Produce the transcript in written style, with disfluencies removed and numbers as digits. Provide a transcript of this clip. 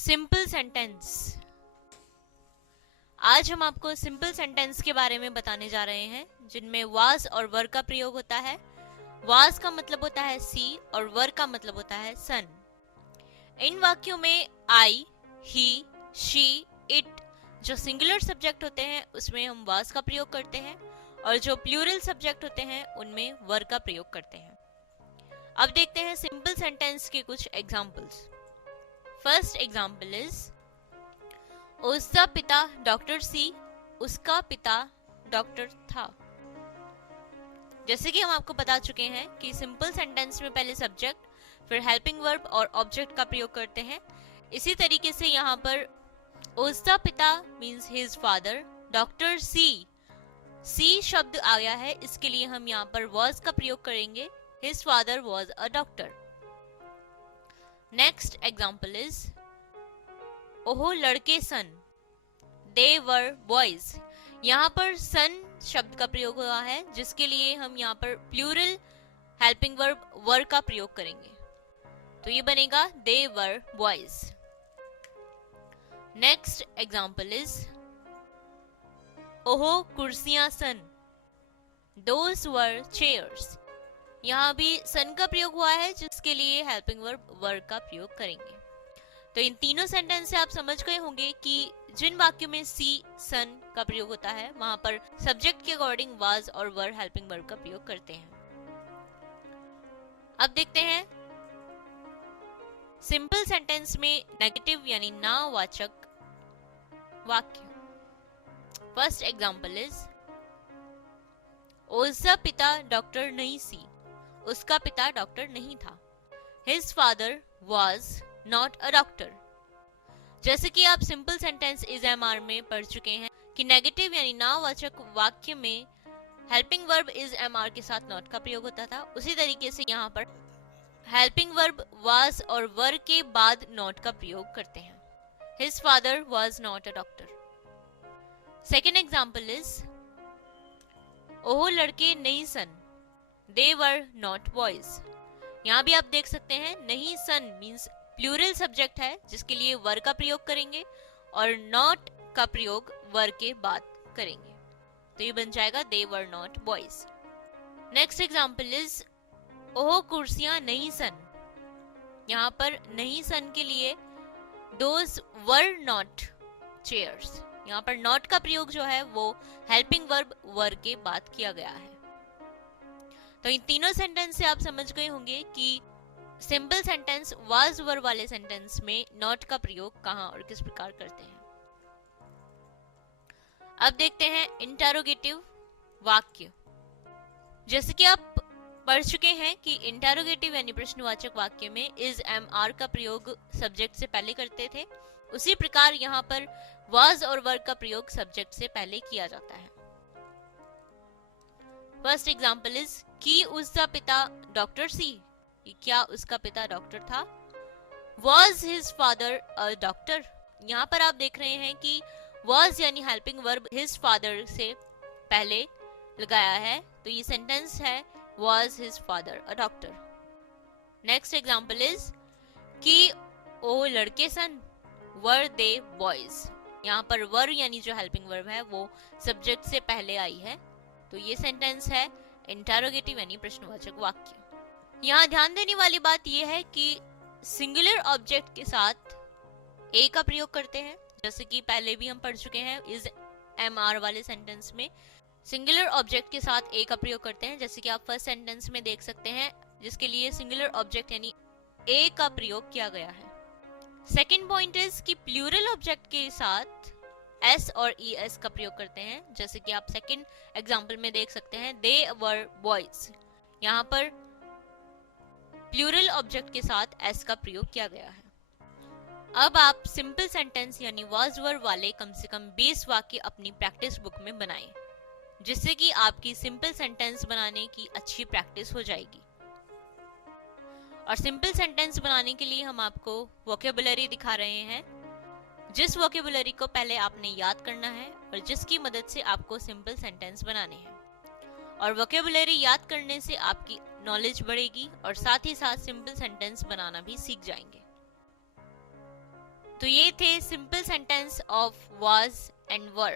Simple sentence. आज हम आपको सिंपल सेंटेंस के बारे में बताने जा रहे हैं जिनमें वाज और वर का प्रयोग होता है। वाज का मतलब होता है सी और वर का मतलब होता है सन। इन वाक्यों में आई, ही, शी, इट जो सिंगुलर सब्जेक्ट होते हैं उसमें हम वाज का प्रयोग करते हैं और जो प्लूरल सब्जेक्ट होते हैं उनमें वर का प्रयोग करते हैं। अब देखते हैं सिंपल सेंटेंस के कुछ एग्जांपल्स। फर्स्ट एग्जांपल इज उसका पिता डॉक्टर सी, उसका पिता डॉक्टर था। जैसे कि हम आपको बता चुके हैं कि सिंपल सेंटेंस में पहले सब्जेक्ट फिर हेल्पिंग वर्ब और ऑब्जेक्ट का प्रयोग करते हैं। इसी तरीके से यहाँ पर उसका पिता मींस हिज फादर, डॉक्टर सी शब्द आ गया है, इसके लिए हम यहाँ पर was का प्रयोग करेंगे। His father was a doctor. Next example is ओह लड़के सन, दे वर बॉयज। यहाँ पर सन शब्द का प्रयोग हुआ है जिसके लिए हम यहाँ पर प्लूरल हेल्पिंग वर्ब वर का प्रयोग करेंगे, तो ये बनेगा they were boys. Next example is oh कुर्सियां सन, दोज वर चेयर्स। यहाँ भी सन का प्रयोग हुआ है जिसके लिए हेल्पिंग वर्ब वर का प्रयोग करेंगे। तो इन तीनों सेंटेंस से आप समझ गए होंगे कि जिन वाक्यों में सी सन का प्रयोग होता है वहां पर सब्जेक्ट के अकॉर्डिंग वाज और वर हेल्पिंग वर्ब का प्रयोग करते हैं। अब देखते हैं सिंपल सेंटेंस में नेगेटिव यानी नावाचक वाक्य। फर्स्ट एग्जांपल इज उसका पिता डॉक्टर नहीं सी, उसका पिता डॉक्टर नहीं था। His father was not a doctor. जैसे कि आप simple sentence is am are में पढ़ चुके हैं कि नेगेटिव यानी नावाचक वाक्य में helping verb is am are के साथ नॉट का प्रयोग होता था, उसी तरीके से यहाँ पर हेल्पिंग वर्ब वाज और वर के बाद नॉट का प्रयोग करते हैं। His father was not a doctor. Second example is ओह लड़के नहीं सन, दे वर नॉट बॉयज। यहाँ भी आप देख सकते हैं नहीं सन मीन्स प्लूरल सब्जेक्ट है जिसके लिए वर का प्रयोग करेंगे और नॉट का प्रयोग वर के बाद करेंगे, तो ये बन जाएगा they were not boys. Next example is oh कुर्सियां नहीं सन। यहाँ पर नहीं सन के लिए दोज वर नॉट चेयर्स। यहाँ पर नॉट का प्रयोग जो है वो हेल्पिंग वर्ब वर के बाद किया गया है। तो इन तीनों सेंटेंस से आप समझ गए होंगे कि सिंपल सेंटेंस वाज वर वाले सेंटेंस में नॉट का प्रयोग कहां और किस प्रकार करते हैं। अब देखते हैं इंटरोगेटिव वाक्य। जैसे कि आप पढ़ चुके हैं कि इंटरोगेटिव यानी प्रश्नवाचक वाक्य में इज एम आर का प्रयोग सब्जेक्ट से पहले करते थे, उसी प्रकार यहाँ पर वाज और वर का प्रयोग सब्जेक्ट से पहले किया जाता है। फर्स्ट एग्जाम्पल इज कि उसका पिता डॉक्टर सी, क्या उसका पिता डॉक्टर था। Was his father a doctor? यहाँ पर आप देख रहे हैं कि was यानी हेल्पिंग वर्ब his father से पहले लगाया है, तो ये सेंटेंस है was his father a doctor. Next example is कि ओ लड़के सन, were they boys. यहाँ पर वर यानी जो हेल्पिंग वर्ब है वो सब्जेक्ट से पहले आई है, तो ये सेंटेंस है इंटरोगेटिव यानी प्रश्नवाचक वाक्य। यहाँ ध्यान देने वाली बात यह है कि सिंगुलर ऑब्जेक्ट के साथ ए का प्रयोग करते हैं, जैसे कि पहले भी हम पढ़ चुके हैं इज एम आर वाले सेंटेंस में सिंगुलर ऑब्जेक्ट के साथ ए का प्रयोग करते हैं, जैसे कि आप फर्स्ट सेंटेंस में देख सकते हैं जिसके लिए सिंगुलर ऑब्जेक्ट यानी ए का प्रयोग किया गया है। सेकेंड पॉइंट इज कि प्लूरल ऑब्जेक्ट के साथ एस और ई एस का प्रयोग करते हैं, जैसे कि आप सेकेंड एग्जाम्पल में देख सकते हैं दे वर बॉयज। यहाँ पर प्लूरल ऑब्जेक्ट के साथ एस का प्रयोग किया गया है। अब आप सिंपल सेंटेंस यानी वाज वर वाले कम से कम 20 वाक्य अपनी प्रैक्टिस बुक में बनाएं, जिससे कि आपकी सिंपल सेंटेंस बनाने की अच्छी प्रैक्टिस हो जाएगी। और सिंपल सेंटेंस बनाने के लिए हम आपको वोकेबुलरी दिखा रहे हैं, जिस वोकेबुलरी को पहले आपने याद करना है और जिसकी मदद से आपको सिंपल सेंटेंस बनाने हैं। और वोकेबुलरी याद करने से आपकी नॉलेज बढ़ेगी और साथ ही साथ सिंपल सेंटेंस बनाना भी सीख जाएंगे। तो ये थे simple sentence of was and were.